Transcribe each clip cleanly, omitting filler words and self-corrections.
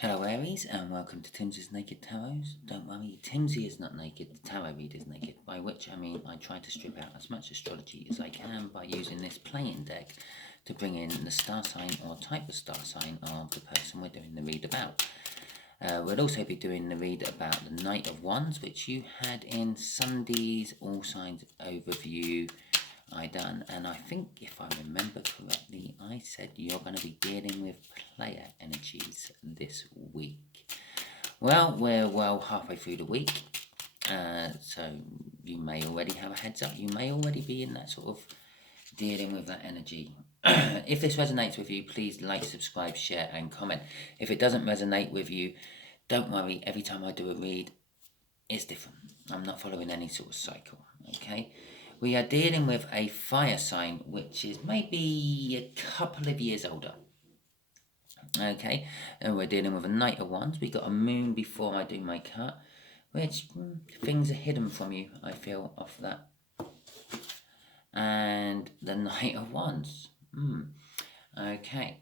Hello Aries and welcome to Timsy's Naked Tarot. Don't worry, Timsy is not naked, the tarot reader is naked, by which I mean I try to strip out as much astrology as I can by using this playing deck to bring in the star sign or type of star sign of the person we're doing the read about. We'll also be doing the read about the Knight of Wands, which you had in Sunday's All Signs overview I done, and I think if I remember correctly, I said you're going to be dealing with player energies this week. Well, we're halfway through the week, so you may already have a heads up. You may already be in that sort of dealing with that energy. If this resonates with you, please like, subscribe, share, and comment. If it doesn't resonate with you, don't worry. Every time I do a read, it's different. I'm not following any sort of cycle, okay? We are dealing with a fire sign, which is maybe a couple of years older. Okay, and we're dealing with a Knight of Wands. We got a moon before I do my cut, which things are hidden from you, I feel, off that. And the Knight of Wands. Okay.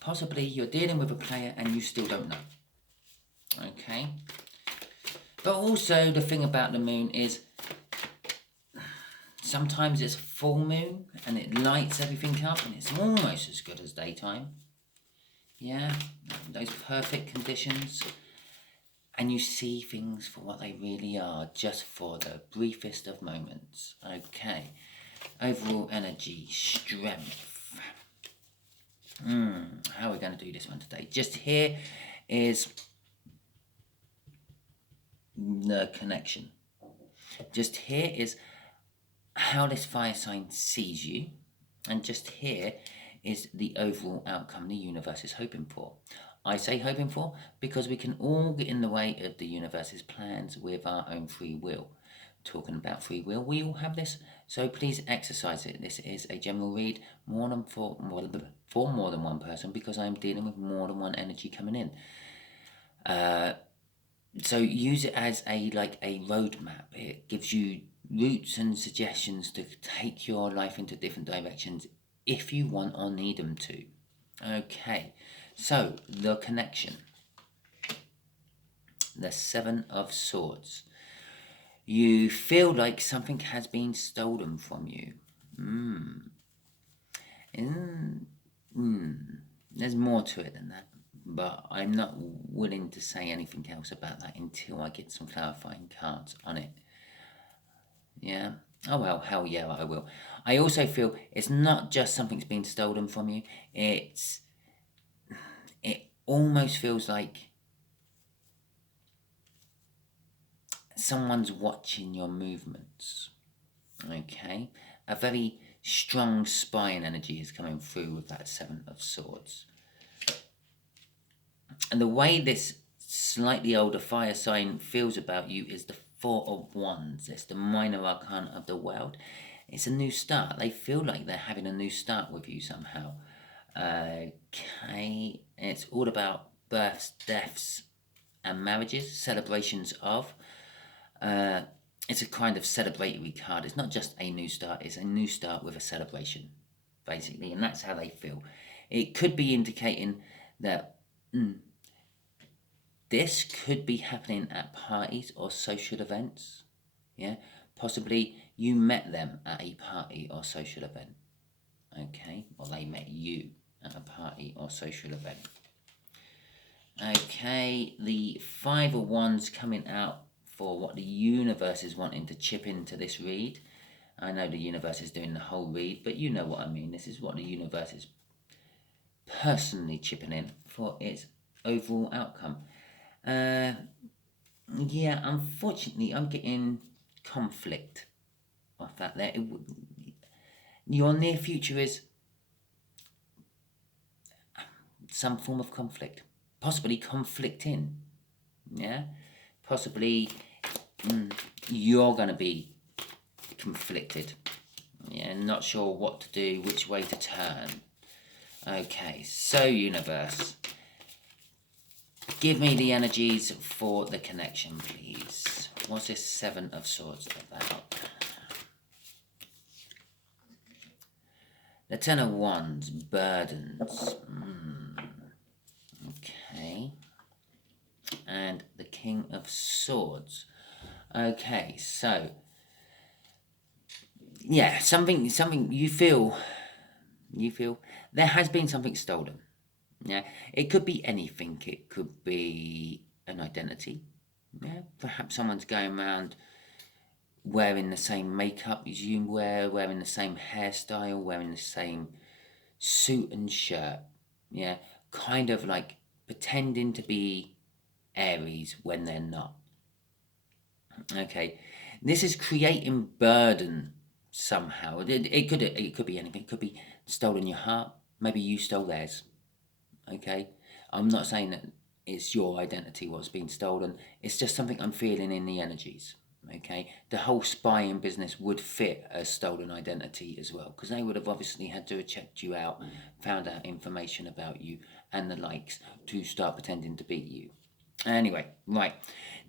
Possibly you're dealing with a player and you still don't know. Okay. But also the thing about the moon is sometimes it's a full moon and it lights everything up and it's almost as good as daytime. Yeah, those perfect conditions. And you see things for what they really are, just for the briefest of moments. Okay. Overall energy, strength. How are we going to do this one today? Just here is the connection. Just here is how this fire sign sees you, and just here is the overall outcome the universe is hoping for. I say hoping for because we can all get in the way of the universe's plans with our own free will. Talking about free will, we all have this, so please exercise it. This is a general read for more than one person because I'm dealing with more than one energy coming in. So use it as a roadmap. It gives you routes and suggestions to take your life into different directions if you want or need them to. Okay, so the connection. The Seven of Swords. You feel like something has been stolen from you. There's more to it than that, but I'm not willing to say anything else about that until I get some clarifying cards on it. Yeah. Oh well, hell yeah, I will. I also feel it's not just something's been stolen from you. It almost feels like someone's watching your movements. Okay. A very strong spine energy is coming through with that Seven of Swords. And the way this slightly older fire sign feels about you is the Four of Wands. It's the minor arcana of the world. It's a new start. They feel like they're having a new start with you somehow. Okay. It's all about births, deaths, and marriages, celebrations of. It's a kind of celebratory card. It's not just a new start. It's a new start with a celebration, basically. And that's how they feel. It could be indicating that this could be happening at parties or social events. Yeah, possibly you met them at a party or social event. Okay, or they met you at a party or social event. Okay, the Five of Wands coming out for what the universe is wanting to chip into this read. I know the universe is doing the whole read, but you know what I mean. This is what the universe is personally chipping in for its overall outcome. Yeah, unfortunately, I'm getting conflict off that there. Your near future is some form of conflict. Possibly conflicting. Yeah? Possibly you're going to be conflicted. Yeah, not sure what to do, which way to turn. Okay, so universe. Give me the energies for the connection, please. What's this Seven of Swords about? The Ten of Wands, burdens. and the King of Swords. Okay, so yeah, something you feel there has been something stolen. Yeah, it could be anything. It could be an identity. Yeah, perhaps someone's going around wearing the same makeup as you wear, wearing the same hairstyle, wearing the same suit and shirt. Yeah, kind of like pretending to be Aries when they're not. Okay, this is creating burden somehow. It could be anything. It could be stolen your heart. Maybe you stole theirs. Okay, I'm not saying that it's your identity what's been stolen. It's just something I'm feeling in the energies. Okay, the whole spying business would fit a stolen identity as well, because they would have obviously had to have checked you out, found out information about you and the likes to start pretending to be you. Anyway, right,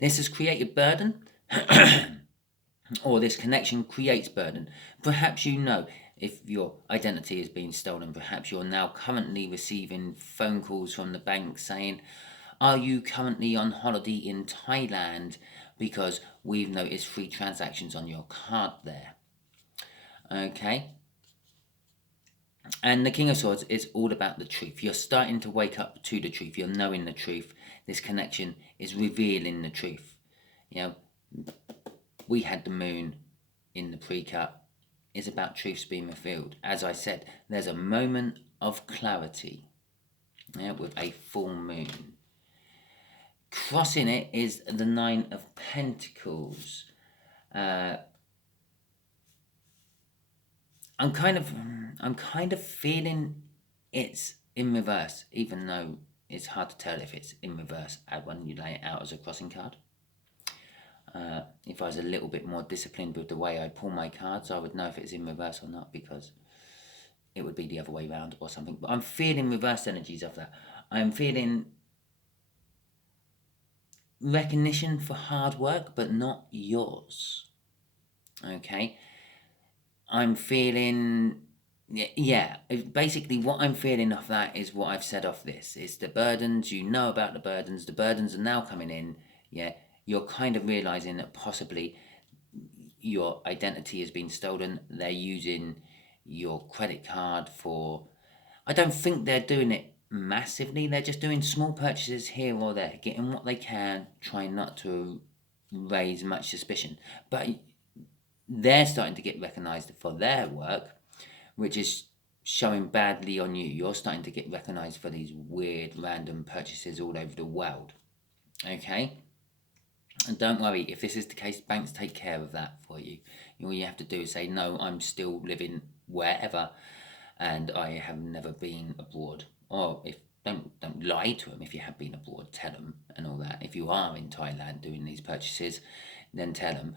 this has created burden. Or this connection creates burden. Perhaps you know if your identity is being stolen. Perhaps you're now currently receiving phone calls from the bank saying, are you currently on holiday in Thailand? Because we've noticed 3 transactions on your card there. Okay. And the King of Swords is all about the truth. You're starting to wake up to the truth. You're knowing the truth. This connection is revealing the truth. You know, we had the moon in the pre-cut. It's about truths being revealed. As I said, there's a moment of clarity, yeah, with a full moon. Crossing it is the 9 of Pentacles. I'm kind of feeling it's in reverse, even though it's hard to tell if it's in reverse when you lay it out as a crossing card. If I was a little bit more disciplined with the way I pull my cards, I would know if it's in reverse or not, because it would be the other way around or something. But I'm feeling reverse energies of that. I'm feeling recognition for hard work, but not yours. Okay? I'm feeling, yeah, basically what I'm feeling off that is what I've said off this. It's the burdens, you know about the burdens are now coming in, yeah. You're kind of realizing that possibly your identity has been stolen. They're using your credit card for, I don't think they're doing it massively. They're just doing small purchases here or there, getting what they can, trying not to raise much suspicion. But they're starting to get recognized for their work, which is showing badly on you. You're starting to get recognized for these weird random purchases all over the world. Okay? And don't worry, if this is the case, banks take care of that for you. All you have to do is say, no, I'm still living wherever and I have never been abroad. Or if don't lie to them if you have been abroad, tell them and all that. If you are in Thailand doing these purchases, then tell them.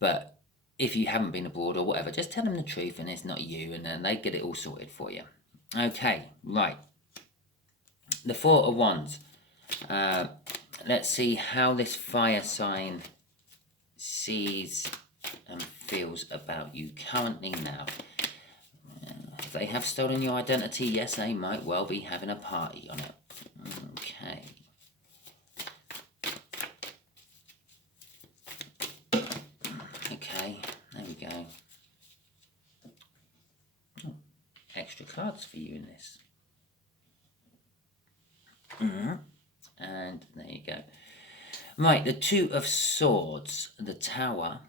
But if you haven't been abroad or whatever, just tell them the truth and it's not you, and then they get it all sorted for you. Okay, right. The 4 of Wands. Let's see how this fire sign sees and feels about you currently now. If they have stolen your identity, yes, they might well be having a party on it. Okay. Okay, there we go. Oh, extra cards for you in this. And there you go. Right, the 2 of Swords, the Tower,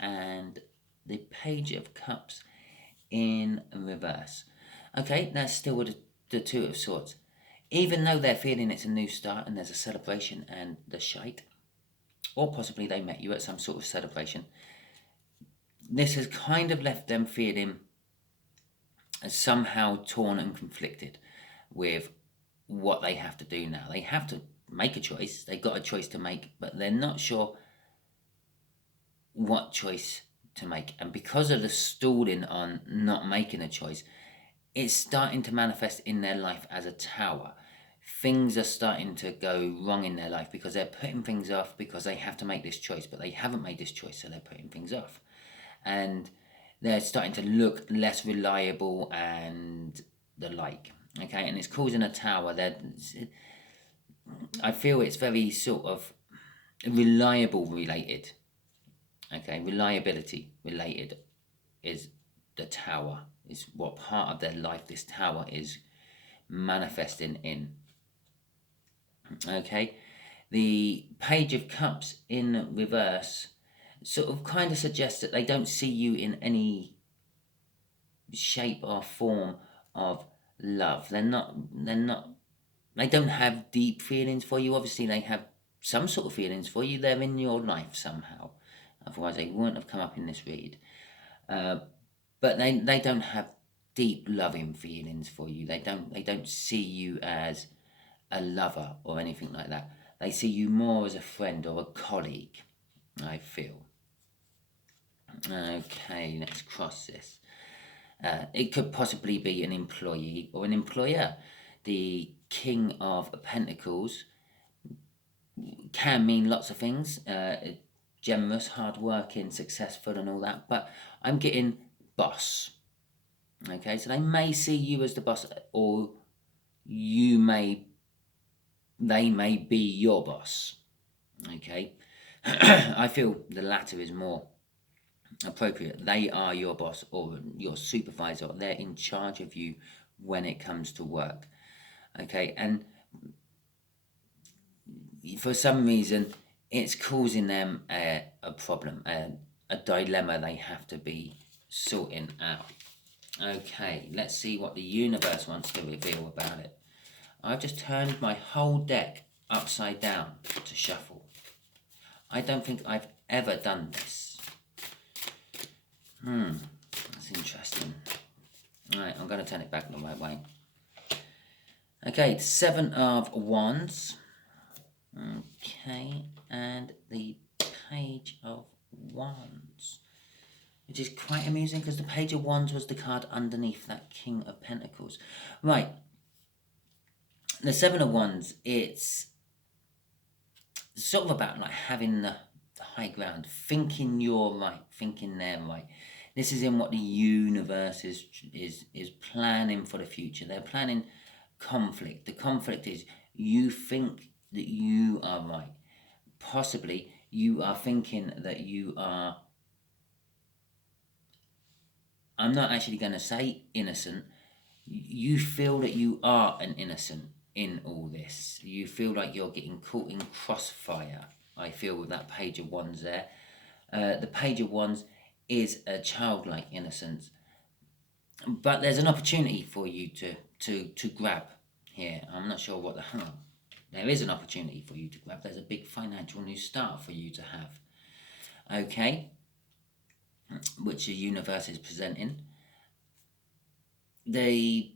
and the Page of Cups in reverse. Okay, that's still with the 2 of Swords. Even though they're feeling it's a new start and there's a celebration and the shite, or possibly they met you at some sort of celebration, this has kind of left them feeling somehow torn and conflicted with what they have to do now. They have to make a choice. They've got a choice to make, but they're not sure what choice to make. And because of the stalling on not making a choice, it's starting to manifest in their life as a tower. Things are starting to go wrong in their life because they're putting things off because they have to make this choice, but they haven't made this choice, so they're putting things off. And they're starting to look less reliable and the like. Okay, and it's causing a tower that I feel it's very sort of reliable related. Okay, reliability related is the tower, is what part of their life this tower is manifesting in. Okay, the Page of Cups in reverse sort of kind of suggests that they don't see you in any shape or form of love. They don't have deep feelings for you. Obviously they have some sort of feelings for you. They're in your life somehow, otherwise they wouldn't have come up in this read. But they don't have deep loving feelings for you. They don't see you as a lover or anything like that. They see you more as a friend or a colleague, I feel. Okay, let's cross this. It could possibly be an employee or an employer. The King of Pentacles can mean lots of things. Generous, hardworking, successful and all that. But I'm getting boss. Okay, so they may see you as the boss, or they may be your boss. Okay, I feel the latter is more appropriate. They are your boss or your supervisor. They're in charge of you when it comes to work. Okay, and for some reason it's causing them a problem, a dilemma they have to be sorting out. Okay, let's see what the universe wants to reveal about it. I've just turned my whole deck upside down to shuffle. I don't think I've ever done this. That's interesting. Alright, I'm going to turn it back the right way. Okay, 7 of Wands. Okay, and the Page of Wands, which is quite amusing because the Page of Wands was the card underneath that King of Pentacles. Right, the 7 of Wands, it's sort of about like having the high ground, thinking you're right, thinking they're right. This is in what the universe is planning for the future. They're planning conflict. The conflict is you think that you are right. Possibly you are thinking that you are, I'm not actually going to say innocent. You feel that you are an innocent in all this. You feel like you're getting caught in crossfire. I feel with that Page of Wands there. The Page of Wands is a childlike innocence, but there's an opportunity for you to grab here. I'm not sure what the hell. There is an opportunity for you to grab. There's a big financial new start for you to have. Okay, which the universe is presenting. The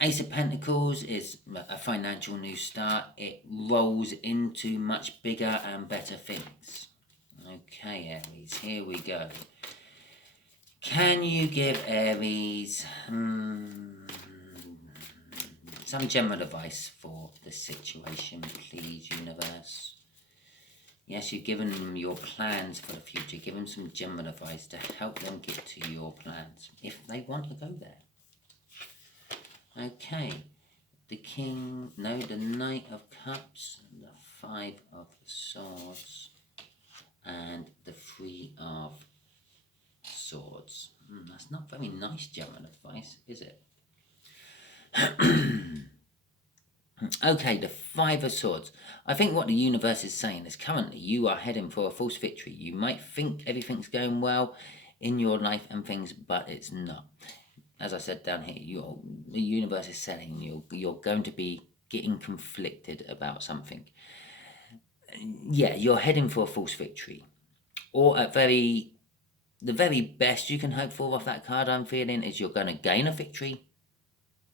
Ace of Pentacles is a financial new start. It rolls into much bigger and better things. Okay, Aries, here we go. Can you give Aries some general advice for the situation, please, universe? Yes, you've given them your plans for the future. Give them some general advice to help them get to your plans, if they want to go there. Okay, the Knight of Cups, the 5 of Swords, and the 3 of Swords. That's not very nice general advice, is it? Okay, the 5 of Swords. I think what the universe is saying is currently you are heading for a false victory. You might think everything's going well in your life and things, but it's not. As I said down here, the universe is saying you're going to be getting conflicted about something. Yeah, you're heading for a false victory. Or at the very best you can hope for off that card I'm feeling is you're going to gain a victory,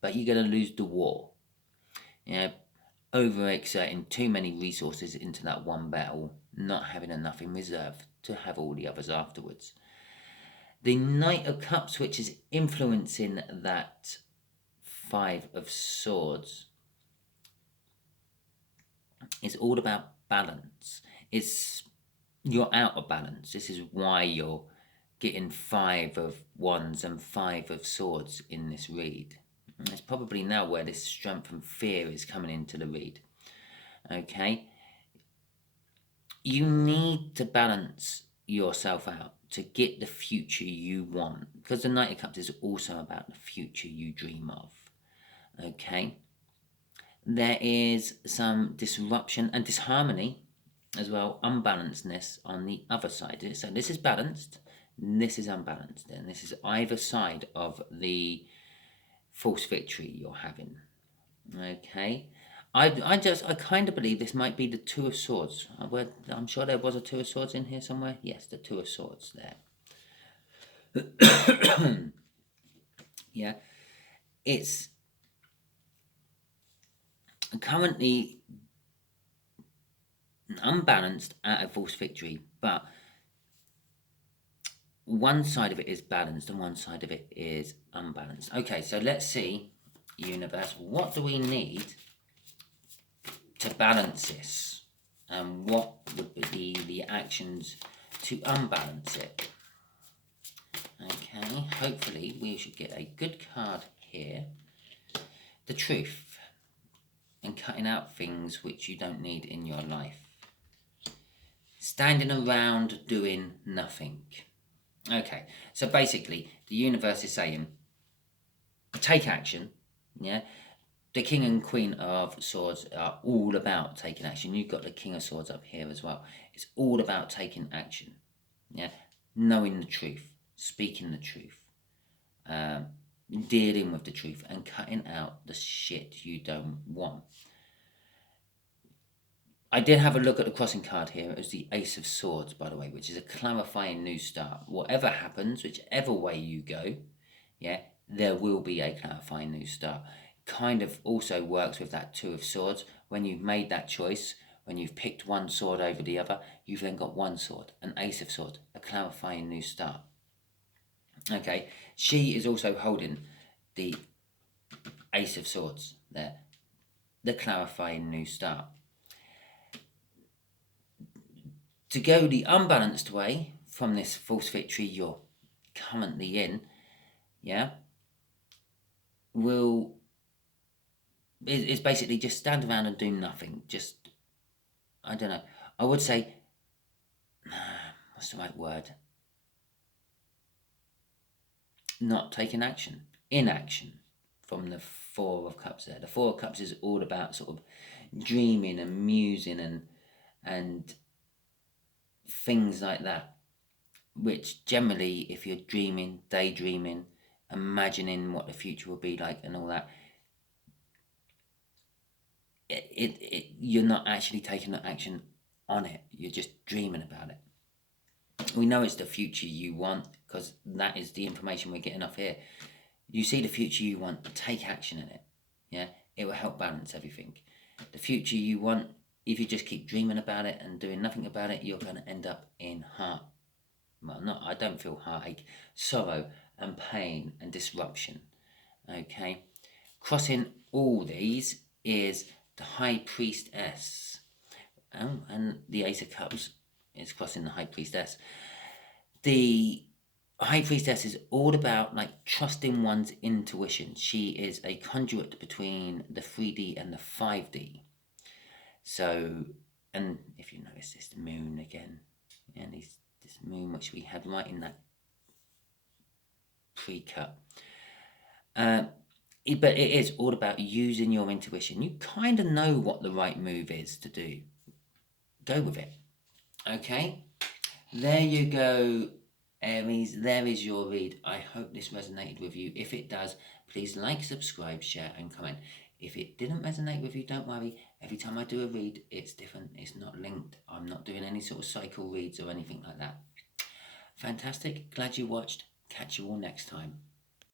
but you're going to lose the war. Overexerting too many resources into that one battle, not having enough in reserve to have all the others afterwards. The Knight of Cups, which is influencing that 5 of Swords, is all about balance. You're out of balance. This is why you're getting 5 of Wands and 5 of Swords in this read. And it's probably now where this strength and fear is coming into the read. Okay, you need to balance yourself out to get the future you want, because the Knight of Cups is also about the future you dream of. Okay, there is some disruption and disharmony as well, unbalancedness on the other side. So this is balanced, this is unbalanced, and this is either side of the false victory you're having. Okay, I kind of believe this might be the Two of Swords. I'm sure there was a Two of Swords in here somewhere. Yes, the Two of Swords there. Yeah, it's currently unbalanced at a false victory, but one side of it is balanced and one side of it is unbalanced. Okay, so let's see, universe, what do we need to balance this? And what would be the actions to unbalance it? Okay, hopefully we should get a good card here. The truth, and cutting out things which you don't need in your life. Standing around doing nothing. Okay, so basically the universe is saying, take action. Yeah, the King and Queen of Swords are all about taking action. You've got the King of Swords up here as well. It's all about taking action. Yeah, knowing the truth, speaking the truth, dealing with the truth, and cutting out the shit you don't want. I did have a look at the crossing card here. It was the Ace of Swords, by the way, which is a clarifying new start. Whatever happens, whichever way you go, yeah, there will be a clarifying new start. Kind of also works with that Two of Swords. When you've made that choice, when you've picked one sword over the other, you've then got one sword, an Ace of Swords, a clarifying new start. Okay, she is also holding the Ace of Swords there, the clarifying new start. To go the unbalanced way from this false victory you're currently in, yeah, is basically just stand around and do nothing. Just, I don't know. I would say, what's the right word? Not taking action. Inaction from the Four of Cups there. The Four of Cups is all about sort of dreaming and musing and things like that, which generally, if you're dreaming, daydreaming, imagining what the future will be like and all that, you're not actually taking action on it. You're just dreaming about it. We know it's the future you want because that is the information we're getting off here. You see the future you want, take action in it. Yeah, it will help balance everything. The future you want, if you just keep dreaming about it and doing nothing about it, you're going to end up in I don't feel heartache, sorrow and pain and disruption. Okay, crossing all these is the High Priestess. And the Ace of Cups is crossing the High Priestess. The High Priestess is all about like trusting one's intuition. She is a conduit between the 3D and the 5D. So, and if you notice this moon again, and this moon which we had right in that pre-cut. But it is all about using your intuition. You kind of know what the right move is to do. Go with it. Okay? There you go, Aries. There is your read. I hope this resonated with you. If it does, please like, subscribe, share, and comment. If it didn't resonate with you, don't worry. Every time I do a read, it's different. It's not linked. I'm not doing any sort of cycle reads or anything like that. Fantastic. Glad you watched. Catch you all next time.